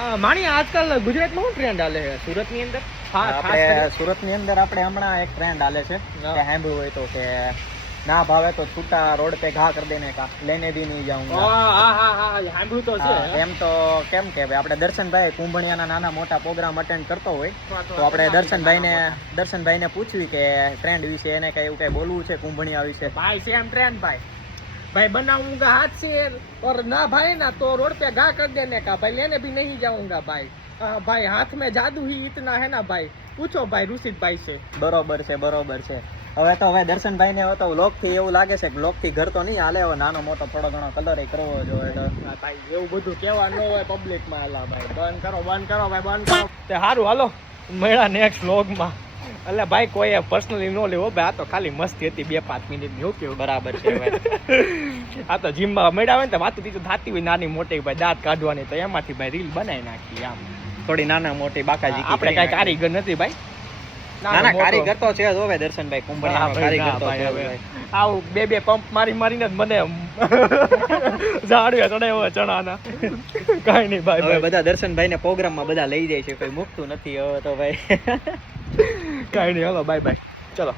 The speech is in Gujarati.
માણી આજકાલ ગુજરાતમાં શું ટ્રેન્ડ હાલે છે સુરતની અંદર? આપણે સુરતની અંદર આપણે હમણાં એક ટ્રેન્ડ હાલે છે કે સાંભળ્યું હોય તો કે ના ભાવે તો છૂટા રોડ पे ઘા कर देने का लेने भी नहीं जाऊंगा. સાંભળ્યું તો છે. એમ તો કેમ કે ભાઈ આપણે દર્શનભાઈ કુંભણિયાના નાના મોટા પ્રોગ્રામ અટેન્ડ કરતો હોય તો આપણે દર્શનભાઈને પૂછવી કે ટ્રેન્ડ વિશે એને કઈ એવું કઈ બોલવું છે કુંભણિયા વિશે. भाई सेम ट्रेंड भाई बनाऊंगा हाथ से और ना भाई ना तो रोड पे घा कर देने का भाई लेने भी नहीं जाऊंगा भाई. भाई हाथ में जादू ही इतना है ना भाई पूछो भाई रुसित भाई से. બરોબર છે. હવે તો હવે દર્શનભાઈ ને હવે તો વ્લોગ થી એવું લાગે છે કે વ્લોગ થી ઘર તો નહીં હાલે, હવે નાનો મોટો થોડો ઘણો કલર કરવો જોઈએ. ભાઈ એવું બધું કેવા ન હોય પબ્લિક માં. હાલા ભાઈ બંધ કરો ભાઈ બંધ કરો. તે સારું હાલો મળ્યા નેક્સ્ટ વ્લોગ માં. એટલે ભાઈ કોઈ પર્સનલી નો લેવો ભાઈ, આ તો ખાલી મસ્તી હતી 2-5 મિનિટ ની. ઓકે બરાબર છે ભાઈ. આ તો જીમમાં મળ્યા હોય ને તો વાતું તીતું થતી હોય નાની મોટી ભાઈ દાંત કાઢવાની, તો એમાંથી ભાઈ રીલ બનાવી નાખી. આમ થોડી નાના મોટી બાકાજી આપણે કઈ કારીગર નથી ભાઈ. નાના કારીગર તો છે જ હવે દર્શનભાઈ કુંભણિયાનો કારીગર તો છે ભાઈ. આવું 2 પંપ મારીને જ મને ઝાડ્યા ચડાવ્યો ચણાના. કઈ નહીં ભાઈ. હવે બધા દર્શનભાઈ ને પ્રોગ્રામ માં બધા લઈ જાય છે, કોઈ મૂકતું નથી હવે તો ભાઈ. કઈ નહીં હાલો બાય ચલો.